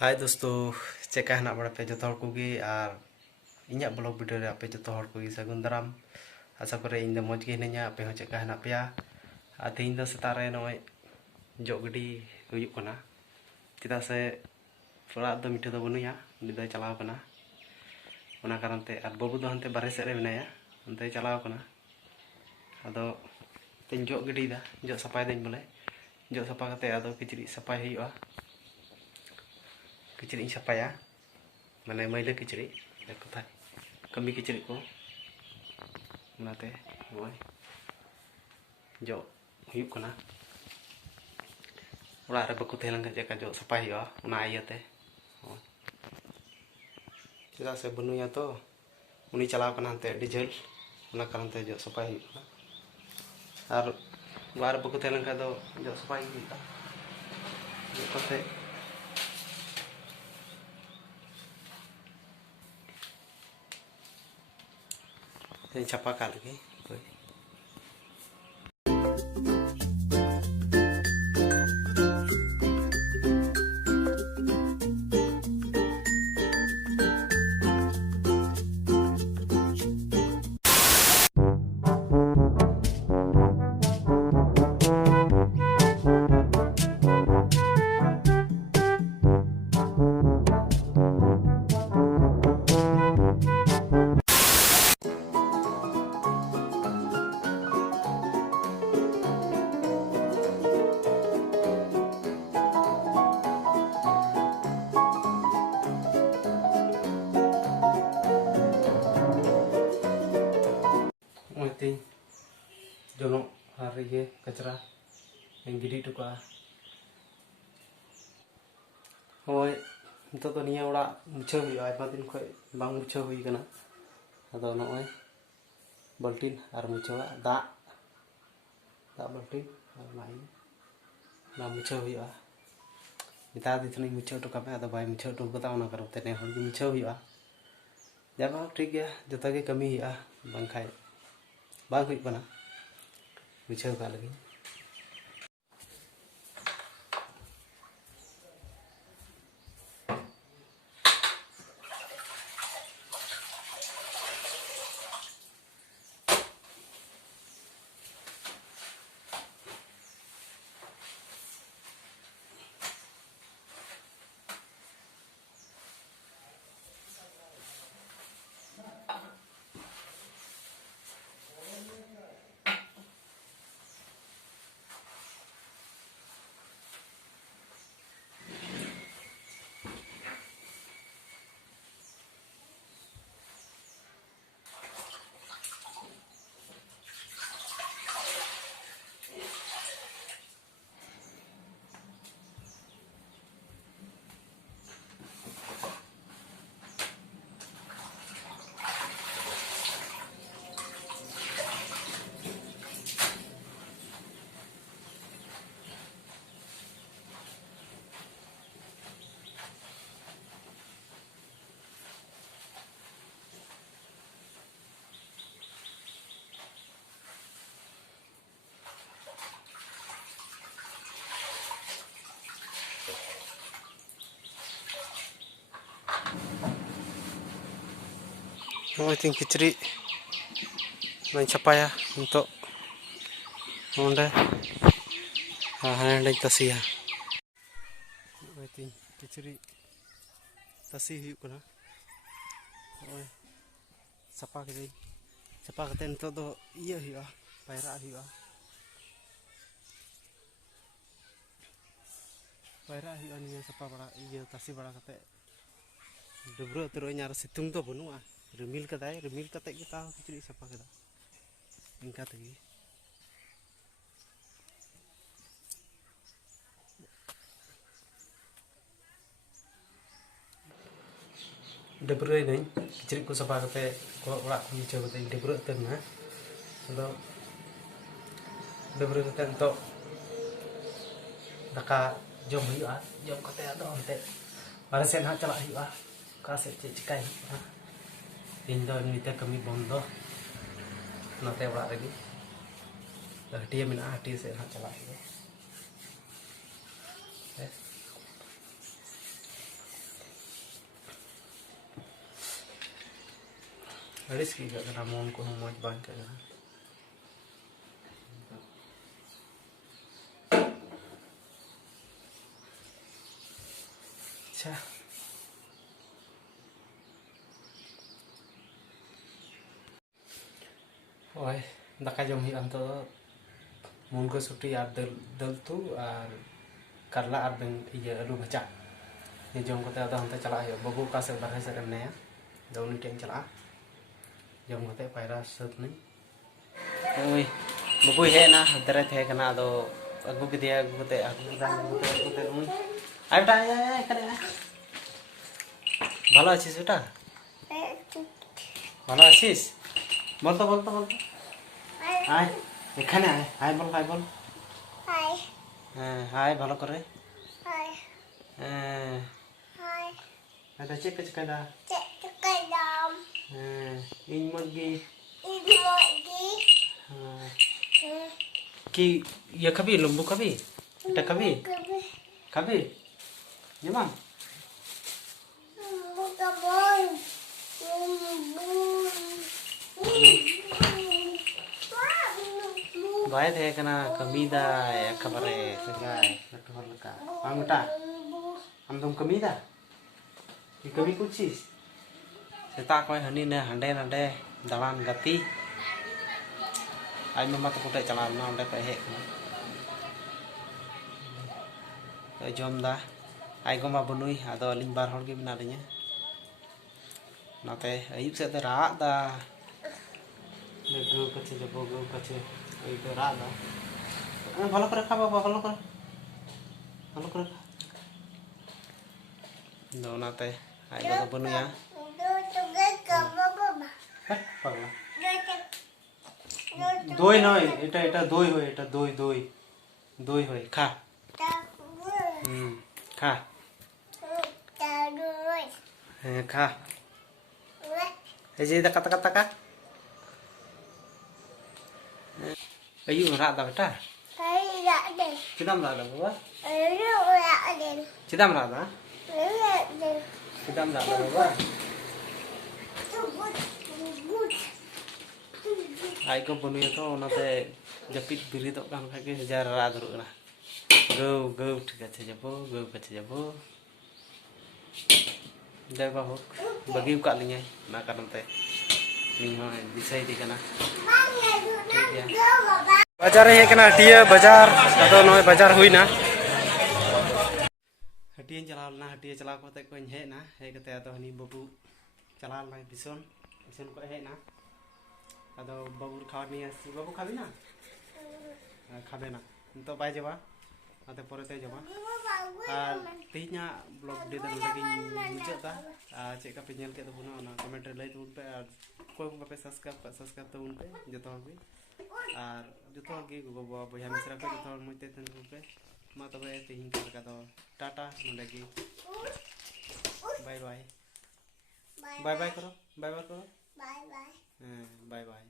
हाय दोस्तों, चेका हेना बड़ा पे जो कोगी और इन्या ब्लॉग वीडियो रे आपे जो कोगी सगुन दाराम आशा करे इन द मौज गे हिनाया आपे हो चेका हेना पेया आ तेहिं द सेता रे नय जो गडी हुयुग कना चिदा से थोड़ा द मिठो द बनुया उनी द चलाव कना ओना कारण ते आर बाबू द हनते बारे से रे मेनाया उनते चलाव कना आदो तें जो गडी दा जो सफाई दें बोले जो सफा कते आदो किचरी सफाई हुयुआ किचरी सफाया माने मैला किचरी कथा कमी किचरी को नाते नय जो हुयुग कना ओड़ा रे बको तेहन लंगा चेका जो सफाई हुयुआ ओना आइयाते चिदा से बनुया तो उनी चलाव कना हनते डिजल ओना कारण ते जो सफाई हुयुआ और बार बको तेहन लंगा दो जो सफाई हुयुआ जो कते छापा का लगे जोनो hari ge kacra yang gidi tuka hoy nito to niya ora mucha huyu ayma din khoi bang mucha hui kana ado noy baltin ar mucha da baltin ar mai na mucha huyu nita di thani mucha tuka me ado bai mucha tu kata ona karo tene hol gi mucha huyu jaba ठीक है jota ge kami huyu bang khai bang hui kana मुझे का लगी Noy ting kicri main capaya untuk onde hande tasiya noy ting kicri tasi huyuk kana noy sapa kate nito do iya huyuga paira huyuga niya sapa bara iya tasi bara kate debro terus nyar situng to banua remil kate kita kicri sapa kita ingka tegi debro ini kicri ku sapa kate ko ora ku micho kate debro tengna ado debro kate entok daka jom huyuga jom kate ado ante bara sen ha chalak huyuga ka se cikai Indo nita kami bondo nate ora lagi dia mina hati se ha chalak aris ki ka kana mon ko moj bang ka kana cha oi daka jom hi anto mon ko suti ar dal tu ar karla ar beng iya alu baca ni jom ko ta hante chala yo babu ka se barhe se ne ya daun ni chala jom ko te paira sut ni oi babu he na dare the kana do agu ke dia agu te ui ai ta ai kare ভালো আছিস বেটা ভালো আছিস বলতো বলতো বলতো আয় এখানে আয় হাই বল হাই বল হাই হ্যাঁ হাই ভালো করে হাই হ্যাঁ high ada cek ke cekada cek cekadam in mogi ki ya kabi lembu kabi kita kabi kabi gimana Baik deh kena kemida ya kabare segai satu hal leka. Pamuta. Amdum kemida. Di kemi kucis. Seta koi hani ne hande hande dalan gati. Ai mama tu kutai jalan na onde pe he. Jom dah. Ai ko ma bunui ado ling bar hor ge bina denya. Nate ayub se te ra da. Ne go kache jabo go kache. Ay itu rada. ভালো করে খা বাবা ভালো করে খা দোনাতে I বাবা বনুয়া পাগলা দই নয় এটা দই হয় এটা দই হয় খা খা হ্যাঁ খা এই যে টাকা ayu rak dah betul? Rak deh. Kita rak dah bapa? Rak deh. Kita rak dah? Rak deh. Kita rak dah bapa? Ai ko bonu itu nate japit biri tu kan kaki sejarah rak dulu na. Go ठीक है जबो go कच्चे जबो. Dah bahu bagi ukat linya nak kan nate. Minho bisa di kana. बाजार है कना हटिया बाजार अदो नय बाजार हुईना हटिया चलावना हटिया चलाव कते को हे ना हे कते अदो हनी बाबू चलावना बिसन को हे ना अदो बाबू खावनी आसी बाबू खाबी ना खाबे ना तो बाय जबा आते परते जबा आर तिहना ब्लॉग दे लगी मुचाता चेक का पे नेल के तबुना ना कमेंट रे लई तुन पे कोई बापे सब्सक्राइब तबुन पे जतो भी আর যত আগে গো বাবা বইয়া মিশ্রা করে যত মইতে তেন রূপে মা তবে তিন টাকা দাও টাটা নলেগি বাই বাই বাই বাই করো বাই বাই করো বাই বাই হ্যাঁ বাই বাই